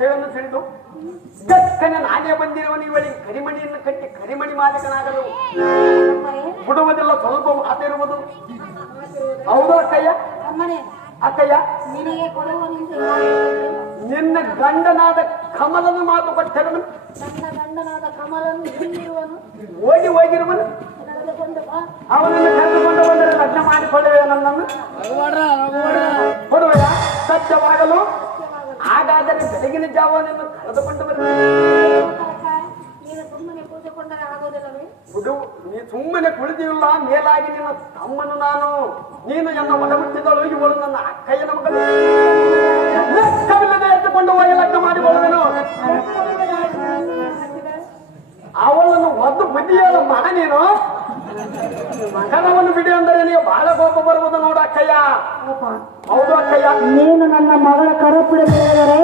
ವಿಷಯವನ್ನು ತಿಳಿದು ದಕ್ಕನ ನಾನೇ ಬಂದಿರುವನು ಇವಳಿಗೆ ಕರಿಮಣಿಯನ್ನು ಕಟ್ಟಿ ಕರಿಮಣಿ ಮಾಲೀಕನಾಗಲು. ಬಿಡುವುದಿಲ್ಲ ಸ್ವಲ್ಪ ಮಾತಿರುವುದು ಹೌದು ಅಕ್ಕಯ್ಯ? ಅಮ್ಮನೇ ಅಕ್ಕಯ್ಯ? ನಿನ್ನ ಗಂಡನಾದ ಕಮಲನು ಮಾತು ಕೊಟ್ಟವನು ನನ್ನ ಗಂಡನಾದ ಕಮಲನು ಓಡಿ ಹೋಗಿ ಹೋಗಿರುವನು ಅವನನ್ನು ಕರೆದುಕೊಂಡು ಬಂದರೆ ಲಗ್ನ ಮಾಡಿಕೊಳ್ಳುವೆ ನನ್ನನ್ನು? ಕೊಡುವೆಯ? ಸತ್ಯವಾಗಲು? ಹಾಗಾದರೆ ಬೆಳಗಿನ ಜಾವ ಕರೆದುಕೊಂಡು ಕಳೆದುಕೊಂಡು ಕಾಕ, ನೀನು ಸುಮ್ಮನೆ ಕೂತುಕೊಂಡರೆ ಆಗೋದಿಲ್ಲವೇ ಬಿಡು ನೀ ಸುಮ್ಮನೆ ಕುಳಿತಿಲ್ಲ ಮೇಲಾಗಿ ನಿನ್ನ ತಮ್ಮನು ನಾನು. ನೀನು ಎನ್ನ ಒಡ ಹುಟ್ಟಿದಳು ಇವಳು ನನ್ನ ಅಕ್ಕಯ್ಯನ ಮಗಳು. ಲೆಕ್ಕವಿಲ್ಲದೆ ಎತ್ತುಕೊಂಡು ಹೋಗಿ ಲಗ್ನ ಮಾಡಿಕೊಳ್ಳುವೆನು ಅವಳನ್ನು ಒದ್ದು ಬುದ್ಧಿಯಾದ ಮಗ ನೀನು. ಮಗನವನ್ನು ಬಿಡಿ ಅಂದರೆ ನೀವು ಬಹಳ ಕೋಪ ಬರುವುದು ನೋಡ ಅಕ್ಕಯ್ಯ. ಹೌದು ಅಕ್ಕಯ್ಯ ನೀನು ನನ್ನ ಮಗಳ ಕರಪಿಡಬೇಕಾದರೆ